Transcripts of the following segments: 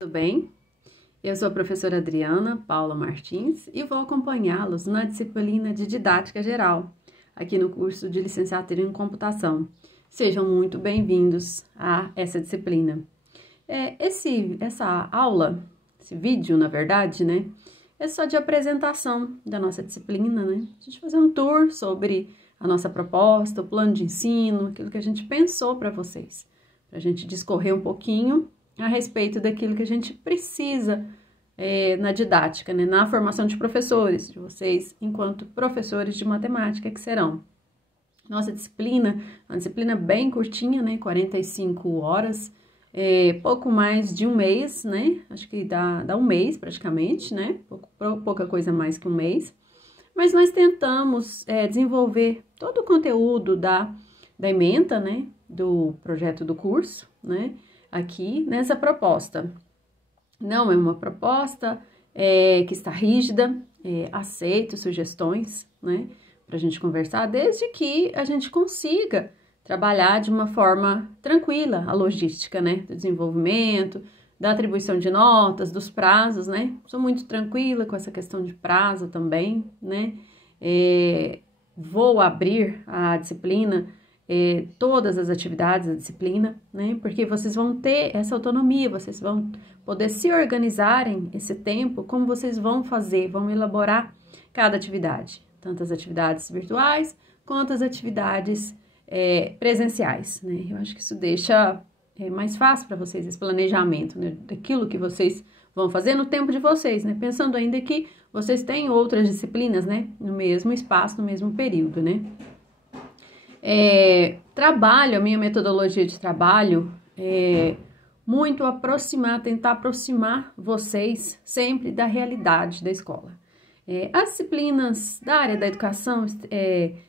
Tudo bem? Eu sou a professora Adriana Paula Martins e vou acompanhá-los na disciplina de Didática Geral, aqui no curso de Licenciatura em Computação. Sejam muito bem-vindos a essa disciplina. Essa aula, esse vídeo, na verdade, né, é só de apresentação da nossa disciplina, né? A gente fazer um tour sobre a nossa proposta, o plano de ensino, aquilo que a gente pensou para vocês, para a gente discorrer um pouquinho a respeito daquilo que a gente precisa na didática, né? Na formação de professores, de vocês, enquanto professores de matemática que serão. Nossa disciplina, uma disciplina bem curtinha, né? 45 horas, pouco mais de um mês, né? Acho que dá um mês praticamente, né? Pouca coisa mais que um mês. Mas nós tentamos desenvolver todo o conteúdo da ementa, né? Do projeto do curso, né? Aqui nessa proposta. Não é uma proposta que está rígida, aceito sugestões, né, para a gente conversar, desde que a gente consiga trabalhar de uma forma tranquila a logística, né, do desenvolvimento, da atribuição de notas, dos prazos, né, sou muito tranquila com essa questão de prazo também, né, vou abrir a disciplina todas as atividades da disciplina, né? Porque vocês vão ter essa autonomia, vocês vão poder se organizarem esse tempo, como vocês vão fazer, vão elaborar cada atividade, tanto as atividades virtuais quanto as atividades presenciais, né? Eu acho que isso deixa mais fácil para vocês esse planejamento, né? Daquilo que vocês vão fazer no tempo de vocês, né? Pensando ainda que vocês têm outras disciplinas, né? No mesmo espaço, no mesmo período, né? A minha metodologia de trabalho é muito tentar aproximar vocês sempre da realidade da escola. As disciplinas da área da educação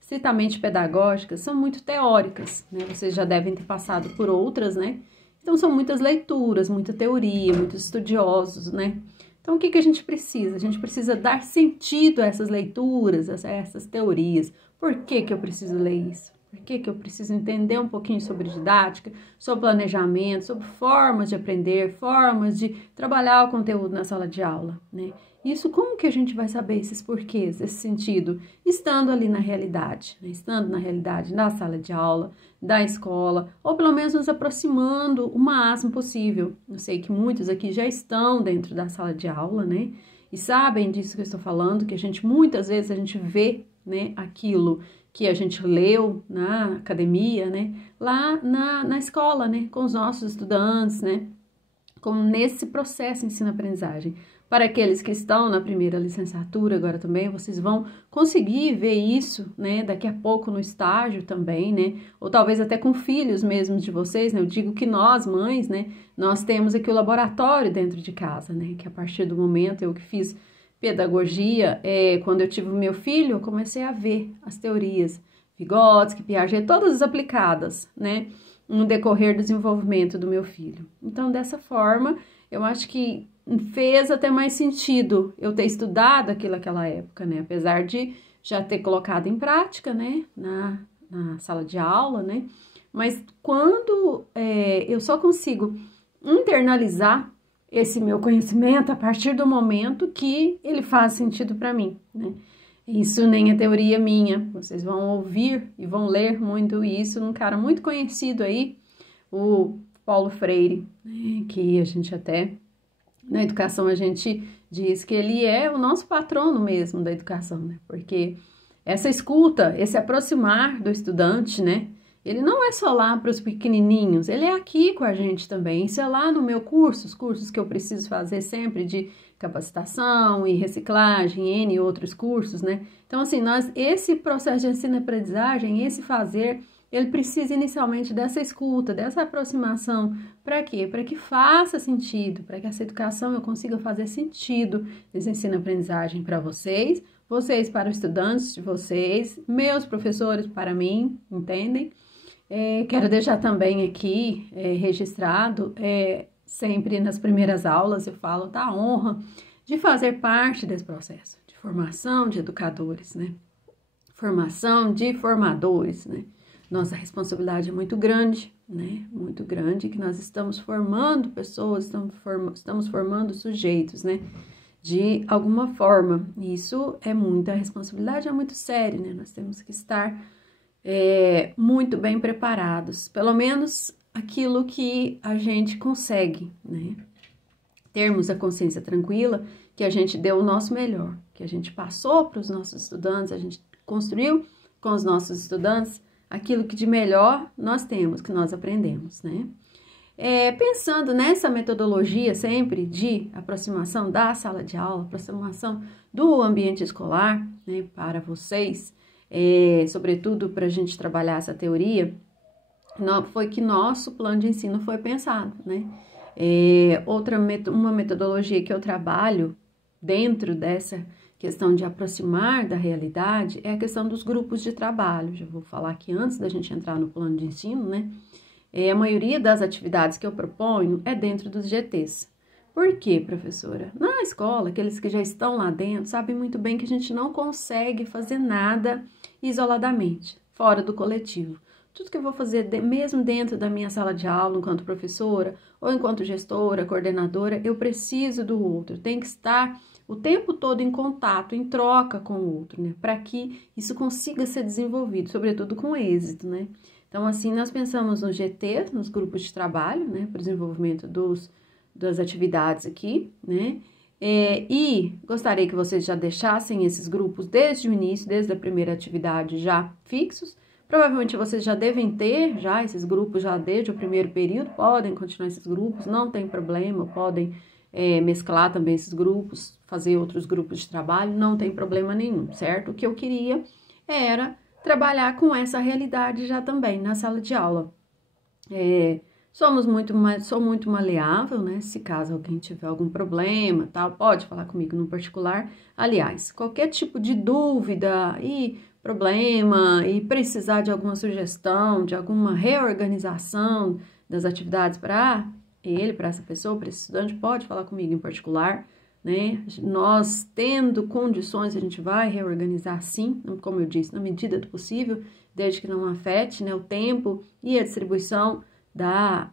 estritamente pedagógicas são muito teóricas, né? Vocês já devem ter passado por outras, né? Então são muitas leituras, muita teoria, muitos estudiosos, né? Então o que a gente precisa? A gente precisa dar sentido a essas leituras, a essas teorias. Por que eu preciso ler isso? Por que eu preciso entender um pouquinho sobre didática, sobre planejamento, sobre formas de aprender, formas de trabalhar o conteúdo na sala de aula, né? Isso, como que a gente vai saber esses porquês, esse sentido? Estando ali na realidade, né? Estando na realidade da sala de aula, da escola, ou pelo menos nos aproximando o máximo possível. Eu sei que muitos aqui já estão dentro da sala de aula, né? E sabem disso que eu estou falando, que muitas vezes a gente vê, né, aquilo que a gente leu na academia, né, lá na escola, né, com os nossos estudantes, né, como nesse processo de ensino-aprendizagem. Para aqueles que estão na primeira licenciatura agora também, vocês vão conseguir ver isso, né, daqui a pouco no estágio também, né, ou talvez até com filhos mesmo de vocês, né, eu digo que nós, mães, né, nós temos aqui o laboratório dentro de casa, né, que a partir do momento eu que fiz pedagogia, quando eu tive o meu filho, eu comecei a ver as teorias, Vygotsky, Piaget, todas aplicadas, né, no decorrer do desenvolvimento do meu filho. Então, dessa forma, eu acho que fez até mais sentido eu ter estudado aquilo naquela época, né, apesar de já ter colocado em prática, né, na sala de aula, né, mas quando eu só consigo internalizar esse meu conhecimento a partir do momento que ele faz sentido para mim, né? Isso nem é teoria minha, vocês vão ouvir e vão ler muito isso num cara muito conhecido aí, o Paulo Freire, né? Que a gente até, na educação a gente diz que ele é o nosso patrono mesmo da educação, né? Porque essa escuta, esse aproximar do estudante, né? Ele não é só lá para os pequenininhos, ele é aqui com a gente também. Isso é lá no meu curso, os cursos que eu preciso fazer sempre de capacitação e reciclagem, N outros cursos, né? Então, assim, esse processo de ensino-aprendizagem, esse fazer, ele precisa inicialmente dessa escuta, dessa aproximação. Para quê? Para que faça sentido, para que essa educação eu consiga fazer sentido nesse ensino-aprendizagem para vocês, vocês para os estudantes de vocês, meus professores para mim, entendem? Quero deixar também aqui registrado, sempre nas primeiras aulas eu falo da honra de fazer parte desse processo de formação de educadores, né? Formação de formadores, né? nossa responsabilidade é muito grande, né? Muito grande, que nós estamos formando pessoas, estamos formando sujeitos, né? De alguma forma. Isso é muita responsabilidade, é muito sério, né? Nós temos que estar muito bem preparados, pelo menos aquilo que a gente consegue, né? Termos a consciência tranquila que a gente deu o nosso melhor, que a gente passou para os nossos estudantes, a gente construiu com os nossos estudantes aquilo que de melhor nós temos, que nós aprendemos, né? Pensando nessa metodologia sempre de aproximação da sala de aula, aproximação do ambiente escolar, né, para vocês, sobretudo para a gente trabalhar essa teoria, foi que nosso plano de ensino foi pensado, né? Uma metodologia que eu trabalho dentro dessa questão de aproximar da realidade é a questão dos grupos de trabalho. Já vou falar aqui antes da gente entrar no plano de ensino, né? A maioria das atividades que eu proponho é dentro dos GTs. Por quê, professora? Na escola, aqueles que já estão lá dentro sabem muito bem que a gente não consegue fazer nada isoladamente, fora do coletivo. Tudo que eu vou fazer, mesmo dentro da minha sala de aula, enquanto professora, ou enquanto gestora, coordenadora, eu preciso do outro. Tem que estar o tempo todo em contato, em troca com o outro, né? Para que isso consiga ser desenvolvido, sobretudo com êxito, né? Então, assim, nós pensamos no GT, nos grupos de trabalho, né? Para o desenvolvimento das atividades aqui, né? E gostaria que vocês já deixassem esses grupos desde o início, desde a primeira atividade já fixos. Provavelmente vocês já devem ter já esses grupos já desde o primeiro período, podem continuar esses grupos, não tem problema, podem mesclar também esses grupos, fazer outros grupos de trabalho, não tem problema nenhum, certo? O que eu queria era trabalhar com essa realidade já também na sala de aula. Sou muito maleável, né? Se caso alguém tiver algum problema, tal, pode falar comigo no particular. Aliás, qualquer tipo de dúvida e problema e precisar de alguma sugestão, de alguma reorganização das atividades para essa pessoa, para esse estudante, pode falar comigo em particular, né? Nós, tendo condições, a gente vai reorganizar sim, como eu disse, na medida do possível, desde que não afete, né, o tempo e a distribuição da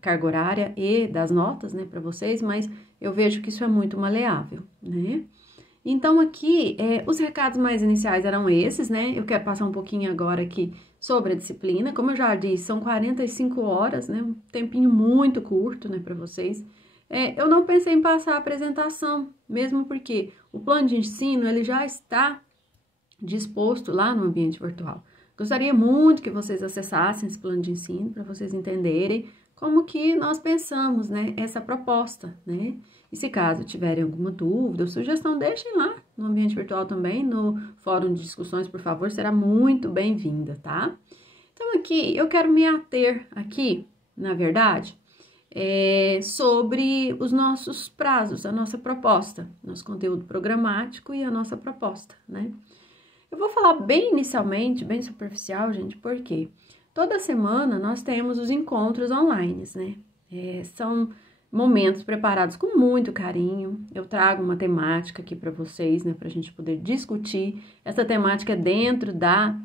carga horária e das notas, né, para vocês, mas eu vejo que isso é muito maleável, né? Então, aqui, os recados mais iniciais eram esses, né? Eu quero passar um pouquinho agora aqui sobre a disciplina. Como eu já disse, são 45 horas, né? Um tempinho muito curto, né, para vocês. Eu não pensei em passar a apresentação, mesmo porque o plano de ensino, ele já está disposto lá no ambiente virtual. Gostaria muito que vocês acessassem esse plano de ensino para vocês entenderem como que nós pensamos, né, essa proposta, né? E se caso tiverem alguma dúvida ou sugestão, deixem lá no ambiente virtual também, no fórum de discussões, por favor, será muito bem-vinda, tá? Então, aqui, eu quero me ater aqui, na verdade, sobre os nossos prazos, a nossa proposta, nosso conteúdo programático e a nossa proposta, né? Eu vou falar bem inicialmente, bem superficial, gente, porque toda semana nós temos os encontros online, né? São momentos preparados com muito carinho. Eu trago uma temática aqui para vocês, né, para a gente poder discutir essa temática dentro da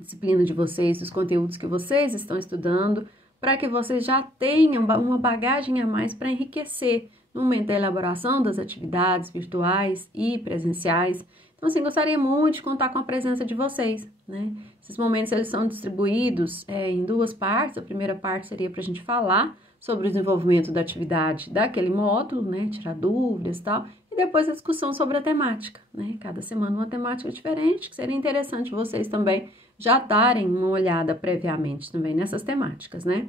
disciplina de vocês, dos conteúdos que vocês estão estudando, para que vocês já tenham uma bagagem a mais para enriquecer no momento da elaboração das atividades virtuais e presenciais. Então, assim, gostaria muito de contar com a presença de vocês, né? Esses momentos, eles são distribuídos em duas partes. A primeira parte seria para a gente falar sobre o desenvolvimento da atividade daquele módulo, né? Tirar dúvidas e tal. E depois a discussão sobre a temática, né? Cada semana uma temática diferente, que seria interessante vocês também já darem uma olhada previamente também nessas temáticas, né?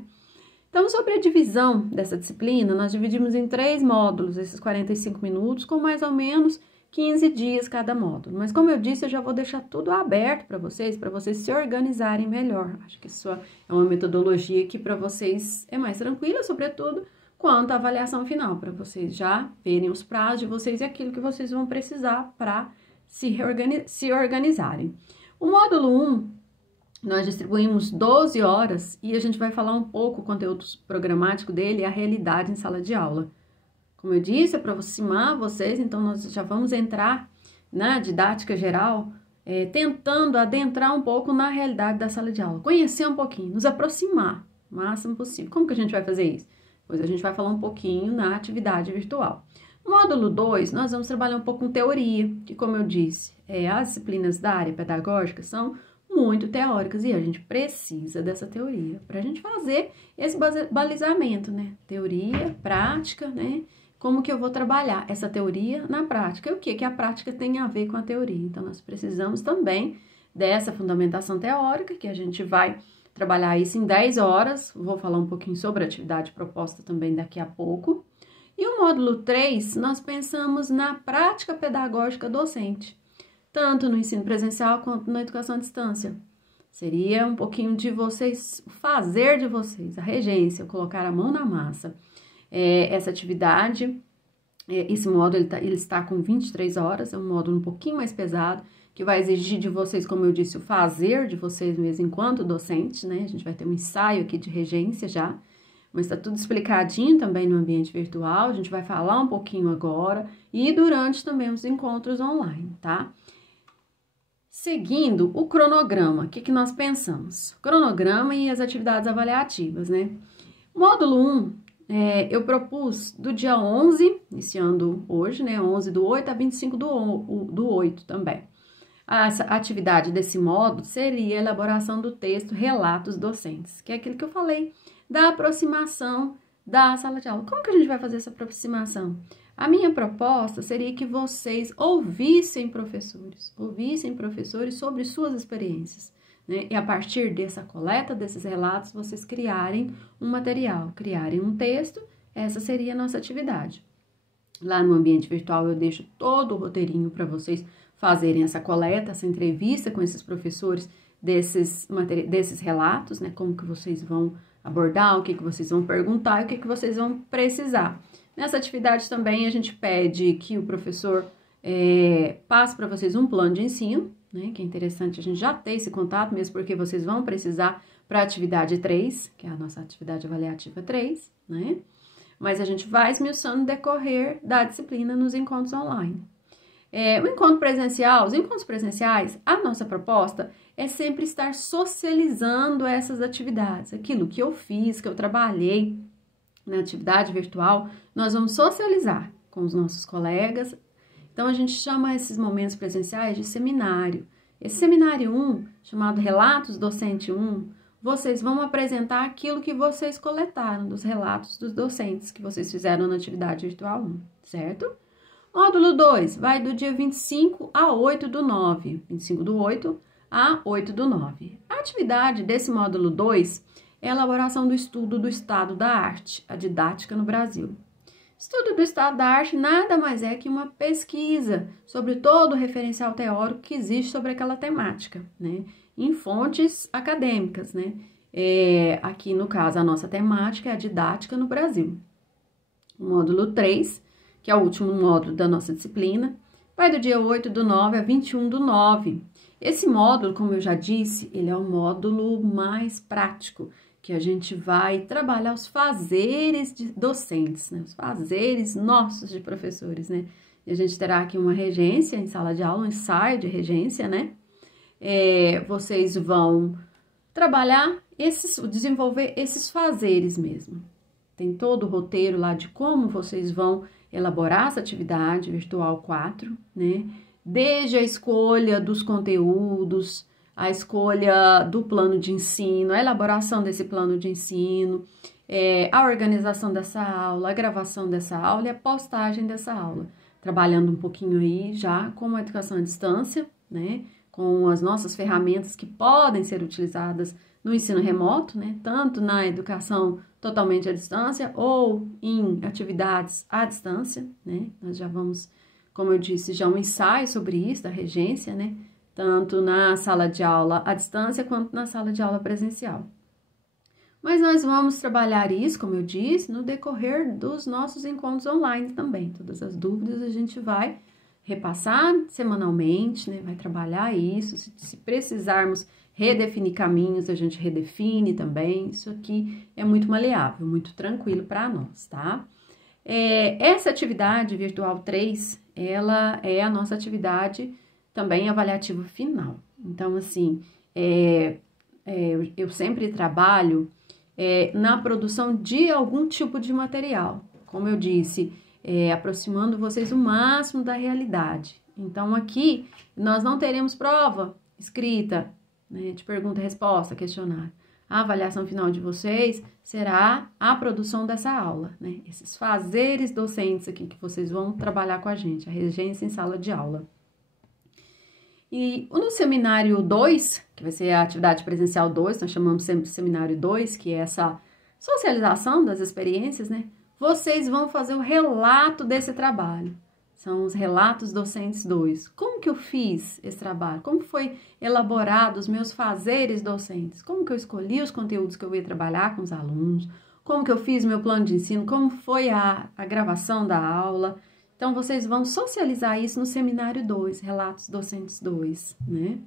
Então, sobre a divisão dessa disciplina, nós dividimos em 3 módulos, esses 45 minutos, com mais ou menos 15 dias cada módulo. Mas, como eu disse, eu já vou deixar tudo aberto para vocês se organizarem melhor. Acho que isso é uma metodologia que para vocês é mais tranquila, sobretudo quanto à avaliação final, para vocês já verem os prazos de vocês e aquilo que vocês vão precisar para se organizarem. O módulo 1, nós distribuímos 12 horas e a gente vai falar um pouco o conteúdo programático dele e a realidade em sala de aula. Como eu disse, é para aproximar vocês, então nós já vamos entrar na didática geral tentando adentrar um pouco na realidade da sala de aula, conhecer um pouquinho, nos aproximar o máximo possível. Como que a gente vai fazer isso? Pois a gente vai falar um pouquinho na atividade virtual. No módulo 2, nós vamos trabalhar um pouco com teoria, que, como eu disse, as disciplinas da área pedagógica são muito teóricas e a gente precisa dessa teoria para a gente fazer esse balizamento, né? Teoria, prática, né? Como que eu vou trabalhar essa teoria na prática? E o que a prática tem a ver com a teoria? Então, nós precisamos também dessa fundamentação teórica, que a gente vai trabalhar isso em 10 horas. Vou falar um pouquinho sobre a atividade proposta também daqui a pouco. E o módulo 3, nós pensamos na prática pedagógica docente, tanto no ensino presencial quanto na educação à distância. Seria um pouquinho de vocês, fazer de vocês, a regência, colocar a mão na massa. Essa atividade, esse módulo ele está com 23 horas, é um módulo um pouquinho mais pesado, que vai exigir de vocês, como eu disse, o fazer de vocês mesmo enquanto docente, né? A gente vai ter um ensaio aqui de regência já, mas está tudo explicadinho também no ambiente virtual, a gente vai falar um pouquinho agora e durante também os encontros online, tá? Seguindo o cronograma, o que nós pensamos? Cronograma e as atividades avaliativas, né? Módulo 1, eu propus do dia 11, iniciando hoje, né? 11/8 a 25/8 também. A atividade desse módulo seria a elaboração do texto Relatos Docentes, que é aquilo que eu falei, da aproximação da sala de aula. Como que a gente vai fazer essa aproximação? A minha proposta seria que vocês ouvissem professores sobre suas experiências, né? E a partir dessa coleta, desses relatos, vocês criarem um material, criarem um texto, essa seria a nossa atividade. Lá no ambiente virtual eu deixo todo o roteirinho para vocês fazerem essa coleta, essa entrevista com esses professores desses relatos, né? Como que vocês vão abordar, o que vocês vão perguntar e o que vocês vão precisar. Nessa atividade também a gente pede que o professor passe para vocês um plano de ensino, né? Que é interessante a gente já ter esse contato, mesmo porque vocês vão precisar para a atividade 3, que é a nossa atividade avaliativa 3, né? Mas a gente vai esmiuçando no decorrer da disciplina nos encontros online. Os encontros presenciais, a nossa proposta é sempre estar socializando essas atividades. Aquilo que eu fiz, que eu trabalhei na atividade virtual, nós vamos socializar com os nossos colegas. Então, a gente chama esses momentos presenciais de seminário. Esse seminário 1, chamado Relatos Docente 1, vocês vão apresentar aquilo que vocês coletaram dos relatos dos docentes que vocês fizeram na atividade virtual 1, certo? Módulo 2 vai do dia 25 a 8/9, 25/8 a 8/9. A atividade desse módulo 2 é a elaboração do estudo do estado da arte, a didática no Brasil. Estudo do estado da arte nada mais é que uma pesquisa sobre todo o referencial teórico que existe sobre aquela temática, né? Em fontes acadêmicas, né? Aqui, no caso, a nossa temática é a didática no Brasil. O módulo 3, que é o último módulo da nossa disciplina, vai do dia 8/9 a 21/9. Esse módulo, como eu já disse, ele é o módulo mais prático, que a gente vai trabalhar os fazeres de docentes, né? Os fazeres nossos de professores, né? E a gente terá aqui uma regência em sala de aula, um ensaio de regência, né? Vocês vão trabalhar desenvolver esses fazeres mesmo. Tem todo o roteiro lá de como vocês vão elaborar essa atividade virtual 4, né? Desde a escolha dos conteúdos, a escolha do plano de ensino, a elaboração desse plano de ensino, a organização dessa aula, a gravação dessa aula e a postagem dessa aula. Trabalhando um pouquinho aí já com a educação à distância, né? Com as nossas ferramentas que podem ser utilizadas no ensino remoto, né? Tanto na educação totalmente à distância ou em atividades à distância, né? Nós já vamos, como eu disse, já um ensaio sobre isso, da regência, né? Tanto na sala de aula à distância quanto na sala de aula presencial. Mas nós vamos trabalhar isso, como eu disse, no decorrer dos nossos encontros online também. Todas as dúvidas a gente vai repassar semanalmente, né? Vai trabalhar isso. Se precisarmos redefinir caminhos, a gente redefine também. Isso aqui é muito maleável, muito tranquilo para nós, tá? Essa atividade virtual 3, ela é a nossa atividade também avaliativo final. Então, assim, eu sempre trabalho na produção de algum tipo de material. Como eu disse, aproximando vocês o máximo da realidade. Então, aqui, nós não teremos prova escrita, né, de pergunta e resposta, questionário. A avaliação final de vocês será a produção dessa aula, né? Esses fazeres docentes aqui que vocês vão trabalhar com a gente, a regência em sala de aula. E no seminário 2, que vai ser a atividade presencial 2, nós chamamos sempre de seminário 2, que é essa socialização das experiências, né? Vocês vão fazer o relato desse trabalho. São os relatos docentes 2. Como que eu fiz esse trabalho? Como foi elaborado os meus fazeres docentes? Como que eu escolhi os conteúdos que eu ia trabalhar com os alunos? Como que eu fiz meu plano de ensino? Como foi a gravação da aula? Então, vocês vão socializar isso no seminário 2, relatos docentes 2, né?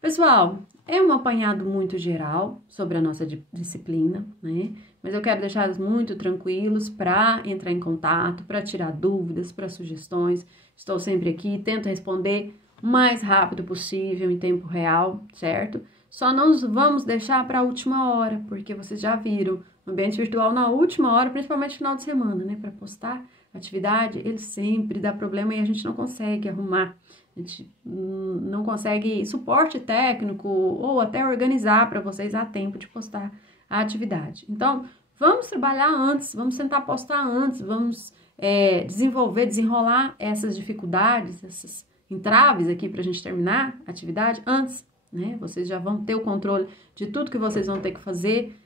Pessoal, é um apanhado muito geral sobre a nossa disciplina, né? Mas eu quero deixá-los muito tranquilos para entrar em contato, para tirar dúvidas, para sugestões. Estou sempre aqui, tento responder o mais rápido possível, em tempo real, certo? Só não vamos deixar para a última hora, porque vocês já viram, o ambiente virtual na última hora, principalmente no final de semana, né? Para postar atividade, ele sempre dá problema e a gente não consegue arrumar. A gente não consegue suporte técnico ou até organizar para vocês a tempo de postar a atividade. Então, vamos trabalhar antes, vamos tentar postar antes, vamos desenrolar essas dificuldades, essas entraves aqui para a gente terminar a atividade antes, né? Vocês já vão ter o controle de tudo que vocês vão ter que fazer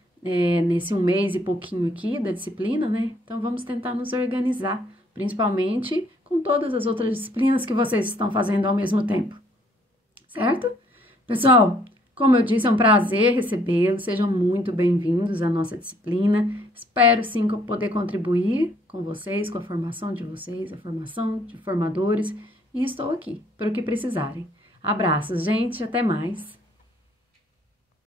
nesse 1 mês e pouquinho aqui da disciplina, né? Então, vamos tentar nos organizar, principalmente com todas as outras disciplinas que vocês estão fazendo ao mesmo tempo, certo? Pessoal, como eu disse, é um prazer recebê-los, sejam muito bem-vindos à nossa disciplina. Espero sim poder contribuir com vocês, com a formação de vocês, a formação de formadores, e estou aqui para o que precisarem. Abraços, gente, até mais!